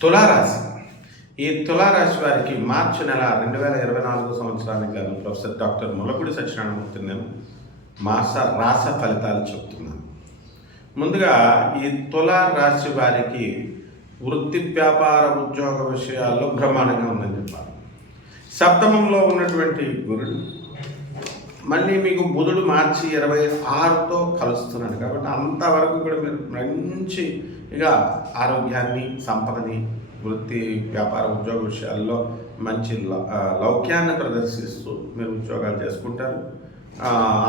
తులారాశి. ఈ తులారాశి వారికి మార్చి నెల రెండు వేల ఇరవై నాలుగు సంవత్సరానికి గాను ప్రొఫెసర్ డాక్టర్ ములపూడి సత్యనారాయణమూర్తి నేను మాస రాస ఫలితాలు చెప్తున్నాను. ముందుగా ఈ తులారాశి వారికి వృత్తి వ్యాపార ఉద్యోగ విషయాల్లో బ్రహ్మాండంగా ఉందని చెప్పాలి. సప్తమంలో ఉన్నటువంటి గురుడు మళ్ళీ మీకు బుధుడు మార్చి ఇరవై ఆరుతో కలుస్తున్నాడు. కాబట్టి అంతవరకు కూడా మీరు మంచి ఇక ఆరోగ్యాన్ని సంపదని వృత్తి వ్యాపార ఉద్యోగ విషయాల్లో మంచి లౌక్యాన్ని ప్రదర్శిస్తూ మీరు ఉద్యోగాలు చేసుకుంటారు.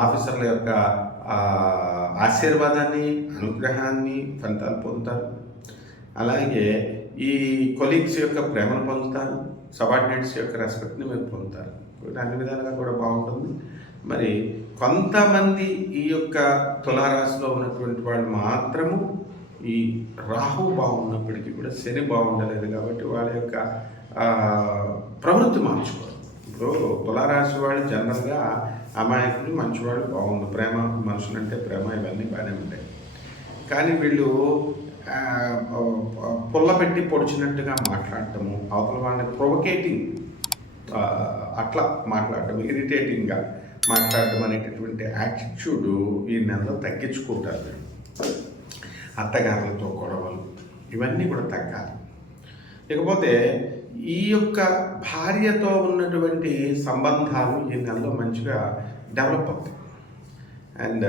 ఆఫీసర్ల యొక్క ఆశీర్వాదాన్ని అనుగ్రహాన్ని ఫలితాలు పొందుతారు. అలాగే ఈ కొలీగ్స్ యొక్క ప్రేమను పొందుతారు. సబార్డినేట్స్ యొక్క రెస్పెక్ట్ని మీరు పొందుతారు. అన్ని విధాలుగా కూడా బాగుంటుంది. మరి కొంతమంది ఈ యొక్క తులారాశిలో ఉన్నటువంటి వాళ్ళు మాత్రము ఈ రాహు బాగున్నప్పటికీ కూడా శని బాగుండలేదు కాబట్టి వాళ్ళ యొక్క ప్రవృత్తి మార్చుకోరు. ఇప్పుడు తులారాశి వాళ్ళు జనరల్గా అమాయకులు మంచివాళ్ళు బాగుంది. ప్రేమ మనుషులంటే ప్రేమ ఇవన్నీ బాగానే ఉంటాయి. కానీ వీళ్ళు పుల్ల పెట్టి పొడిచినట్టుగా మాట్లాడటము అవతల వాళ్ళని ప్రొవకేటింగ్ అట్లా మాట్లాడటం ఇరిటేటింగ్గా మాట్లాడటం అనేటటువంటి యాటిట్యూడ్ ఈ నెలలో తగ్గించుకుంటారు మీరు. అత్తగారులతో గొడవలు ఇవన్నీ కూడా తగ్గాలి. ఇకపోతే ఈ యొక్క భార్యతో ఉన్నటువంటి సంబంధాలు ఈ నెలలో మంచిగా డెవలప్ అవుతాయి. అండ్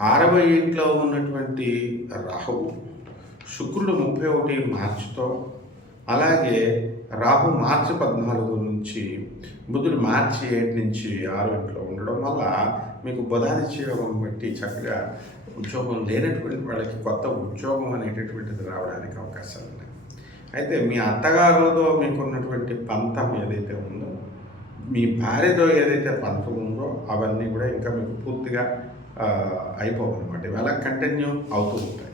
ఆరవ ఇంట్లో ఉన్నటువంటి రాహువు శుక్రుడు ముప్పై ఒకటి మార్చితో అలాగే రాహు మార్చి పద్నాలుగు నుంచి బుధుడు మార్చి ఏడు నుంచి ఆరు గంటలో ఉండడం వల్ల మీకు బుధాదిత్య యోగం బట్టి చక్కగా ఉద్యోగం లేనటువంటి వాళ్ళకి కొత్త ఉద్యోగం అనేటటువంటిది రావడానికి అవకాశాలు ఉన్నాయి. అయితే మీ అత్తగారులతో మీకున్నటువంటి పంతం ఏదైతే ఉందో మీ భార్యతో ఏదైతే పంతం ఉందో అవన్నీ కూడా ఇంకా మీకు పూర్తిగా అయిపోవన్నమాట. అనమాట ఇవాళ కంటిన్యూ అవుతూ ఉంటాయి.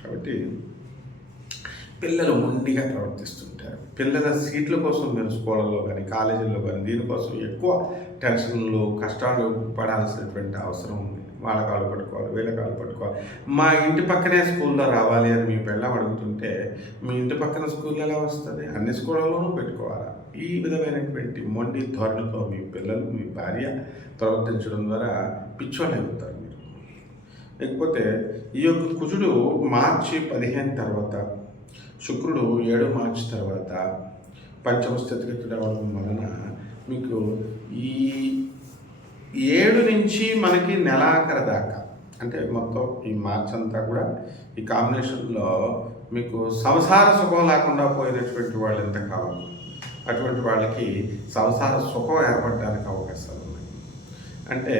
కాబట్టి పిల్లలు మొండిగా ప్రవర్తిస్తుంటారు. పిల్లల సీట్ల కోసం మీరు స్కూళ్ళలో కానీ కాలేజీల్లో కానీ దీనికోసం ఎక్కువ టెన్షన్లు కష్టాలు పడాల్సినటువంటి అవసరం ఉంది. వాళ్ళ కాళ్ళు పట్టుకోవాలి వీళ్ళ కాళ్ళు పట్టుకోవాలి. మా ఇంటి పక్కనే స్కూల్లో రావాలి అని మీ పిల్లం అడుగుతుంటే మీ ఇంటి పక్కన స్కూల్ ఎలా వస్తుంది? అన్ని స్కూళ్ళలోనూ పెట్టుకోవాలా? ఈ విధమైనటువంటి మొండి ధోరణితో మీ పిల్లలు మీ భార్య ప్రవర్తించడం ద్వారా పిచ్చోళ్ళు అవుతారు మీరు. లేకపోతే ఈ యొక్క కుజుడు మార్చి పదిహేను తర్వాత శుక్రుడు ఏడు మార్చి తర్వాత పంచమ స్థితికి అవ్వడం వలన మీకు ఈ ఏడు నుంచి మనకి నెలాఖరు దాకా అంటే మొత్తం ఈ మార్చ్ అంతా కూడా ఈ కాంబినేషన్లో మీకు సంసార సుఖం లేకుండా పోయినటువంటి వాళ్ళు ఎంతకాలం అటువంటి వాళ్ళకి సంసార సుఖం ఏర్పడడానికి అవకాశాలు ఉన్నాయి. అంటే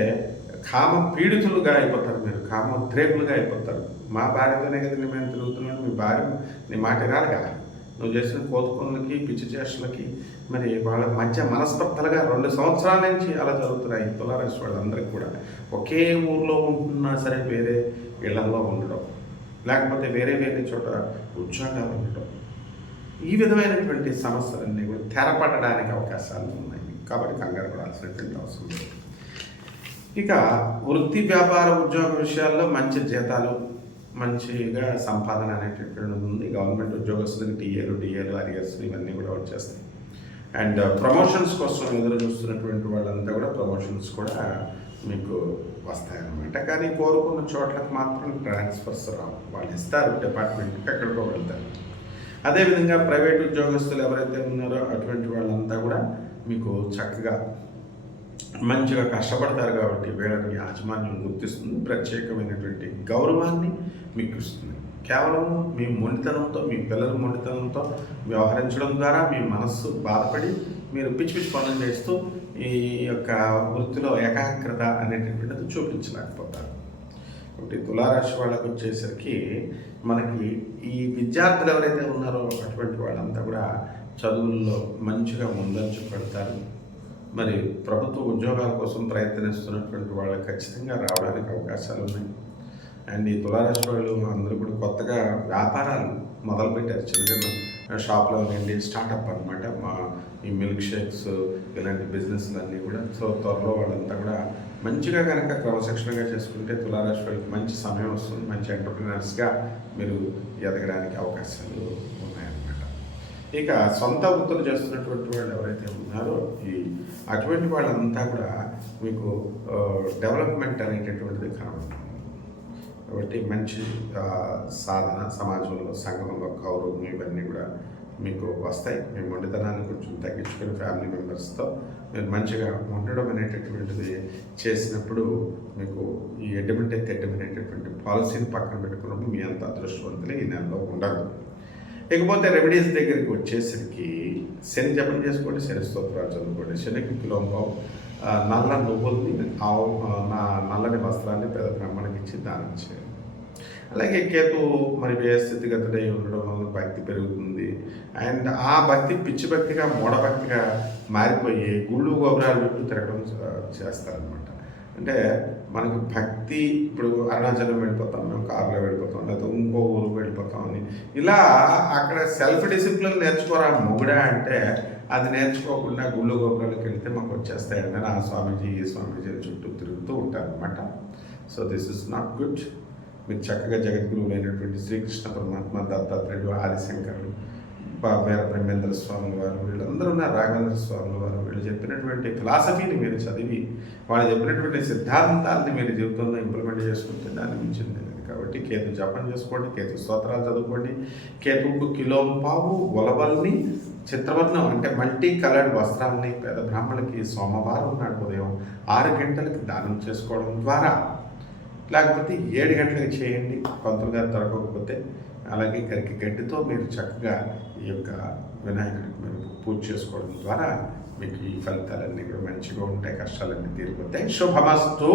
కామ పీడితులుగా అయిపోతారు మీరు కామోద్రేకులుగా అయిపోతారు. మా భార్యతోనే కదా మేము తిరుగుతున్నాను మీ భార్య నీ మాట కదా. నువ్వు చేసిన కోత పిచ్చి చేష్టలకి మరి వాళ్ళ మధ్య మనస్పర్ధలుగా రెండు సంవత్సరాల నుంచి అలా జరుగుతున్నాయి తులారాశి వాళ్ళందరికీ కూడా. ఒకే ఊర్లో ఉంటున్నా సరే వేరే ఇళ్ళలో ఉండడం లేకపోతే వేరే వేరే చోట ఉద్యోగాలు ఉండడం. ఈ విధమైనటువంటి సమస్యలన్నీ కూడా తెరపడడానికి అవకాశాలు ఉన్నాయి. కాబట్టి కంగారు పడాల్సినటువంటి అవసరం లేదు. ఇక వృత్తి వ్యాపార ఉద్యోగ విషయాల్లో మంచి జీతాలు మంచిగా సంపాదన అనేటటువంటి ఉంది. గవర్నమెంట్ ఉద్యోగస్తులకి టీఏలు డిఏలు అరియర్స్ ఇవన్నీ కూడా వచ్చేస్తాయి. అండ్ ప్రమోషన్స్ కోసం ఎదురు చూస్తున్నటువంటి వాళ్ళంతా కూడా ప్రమోషన్స్ కూడా మీకు వస్తాయన్నమాట. కానీ కోరుకున్న చోట్లకు మాత్రం ట్రాన్స్ఫర్స్ రావు. వాళ్ళు ఇస్తారు డిపార్ట్మెంట్కి ఎక్కడికో వెళ్తారు. అదేవిధంగా ప్రైవేట్ ఉద్యోగస్తులు ఎవరైతే ఉన్నారో అటువంటి వాళ్ళంతా కూడా మీకు చక్కగా మంచిగా కష్టపడతారు కాబట్టి వీళ్ళని యాజమాన్యం గుర్తిస్తుంది. ప్రత్యేకమైనటువంటి గౌరవాన్ని మీకు ఇస్తుంది. కేవలం మీ మొండితనంతో మీ పిల్లల మొండితనంతో వ్యవహరించడం ద్వారా మీ మనస్సు బాధపడి మీరు పిచ్చి పిచ్చి పనులు చేస్తూ ఈ యొక్క వృత్తిలో ఏకాగ్రత అనేటటువంటిది చూపించలేకపోతారు. కాబట్టి తులారాశి వాళ్ళకు వచ్చేసరికి మనకి ఈ విద్యార్థులు ఎవరైతే ఉన్నారో అటువంటి వాళ్ళంతా కూడా చదువుల్లో మంచిగా ముందంచు పెడతారు. మరి ప్రభుత్వ ఉద్యోగాల కోసం ప్రయత్నిస్తున్నటువంటి వాళ్ళకి ఖచ్చితంగా రావడానికి అవకాశాలు ఉన్నాయి. అండ్ ఈ తులారాశి వాళ్ళు అందరూ కూడా కొత్తగా వ్యాపారాలు మొదలుపెట్టారు. చిన్న చిన్న షాప్లో నుండి స్టార్టప్ అనమాట మా ఈ మిల్క్ షేక్స్ ఇలాంటి బిజినెస్లు అన్నీ కూడా. సో త్వరలో వాళ్ళంతా కూడా మంచిగా కనుక క్రమశిక్షణగా చేసుకుంటే తులారాశి వాళ్ళకి మంచి సమయం వస్తుంది. మంచి ఎంటర్ప్రినర్స్గా మీరు ఎదగడానికి అవకాశాలు ఉన్నాయన్నమాట. ఇక సొంత వృత్తులు చేస్తున్నటువంటి వాళ్ళు ఎవరైతే ఉన్నారో ఈ అటువంటి వాళ్ళంతా కూడా మీకు డెవలప్మెంట్ అనేటటువంటిది కనబడుతుంది కాబట్టి మంచి సాధన సమాజంలో సంఘంలో గౌరవం ఇవన్నీ కూడా మీకు వస్తాయి. మీ మొండితనాన్ని కొంచెం తగ్గించుకొని ఫ్యామిలీ మెంబర్స్తో మీరు మంచిగా ఉండడం అనేటటువంటిది చేసినప్పుడు మీకు ఈ ఎడ్డమంటే తెడ్డమనేటటువంటి పాలసీని పక్కన పెట్టుకున్నప్పుడు మీ అంత అదృష్టవంతులే ఈ నెలలో ఉండదు ఇకపోతే రెమెడీస్ దగ్గరికి వచ్చేసరికి శని జపం చేసుకోండి శని స్తోత్రాలు చదువుకోండి. శనికి కిలోంపావు నల్ల నువ్వుల్ని ఆవు నా నల్లని వస్త్రాన్ని పెద్ద బ్రాహ్మణికి ఇచ్చి దానం చేయండి. అలాగే కేతు మరి ఏ స్థితిగతులై ఉండడం వల్ల భక్తి పెరుగుతుంది. అండ్ ఆ భక్తి పిచ్చి భక్తిగా మూఢభక్తిగా మారిపోయి గుళ్ళు గోపురాలు చుట్టూ తిరగడం చేస్తారనమాట అంటే మనకు భక్తి ఇప్పుడు అరుణాచలం వెళ్ళిపోతాం మేము కారులో వెళ్ళిపోతాం లేకపోతే ఇంకో ఊరు వెళ్ళిపోతాం అని. ఇలా అక్కడ సెల్ఫ్ డిసిప్లిన్ నేర్చుకోరా మొగుడా అంటే అది నేర్చుకోకుండా గుళ్ళు గోపురాలకు వెళ్తే మాకు వచ్చేస్తాయండి ఆ స్వామీజీ ఈ స్వామీజీ అని చుట్టూ తిరుగుతూ ఉంటారు అనమాట so this is not good మీరు చక్కగా జగద్గురువులైనటువంటి శ్రీకృష్ణ పరమాత్మ దత్తాత్రేయుడు ఆదిశంకరుడు వేర బ్రహ్మేంద్ర స్వామి వారు వీళ్ళందరూ ఉన్నారు. రాఘవేంద్ర స్వామి వారు వీళ్ళు చెప్పినటువంటి ఫిలాసఫీని మీరు చదివి వాళ్ళు చెప్పినటువంటి సిద్ధాంతాలని మీరు జీవితంలో ఇంప్లిమెంట్ చేసుకుంటే దాన్ని మించింది కాబట్టి కేతు జపం చేసుకోండి కేతు స్తోత్రాలు చదువుకోండి కేతుకు కిలో పావు గొలబల్ని చిత్రవర్ణం అంటే మల్టీ కలర్డ్ వస్త్రాలని పేద బ్రాహ్మణులకి సోమవారం నాడు ఉదయం ఆరు గంటలకి దానం చేసుకోవడం ద్వారా లేకపోతే ఏడు గంటలకు చేయండి. పంతులు గారు దొరకకపోతే అలాగే కరికి గడ్డితో మీరు చక్కగా ఈ యొక్క వినాయకుడికి మీరు పూజ చేసుకోవడం ద్వారా మీకు ఈ ఫలితాలన్నీ కూడా మంచిగా ఉంటాయి కష్టాలన్నీ తీరిపోతాయి. శుభమస్తు.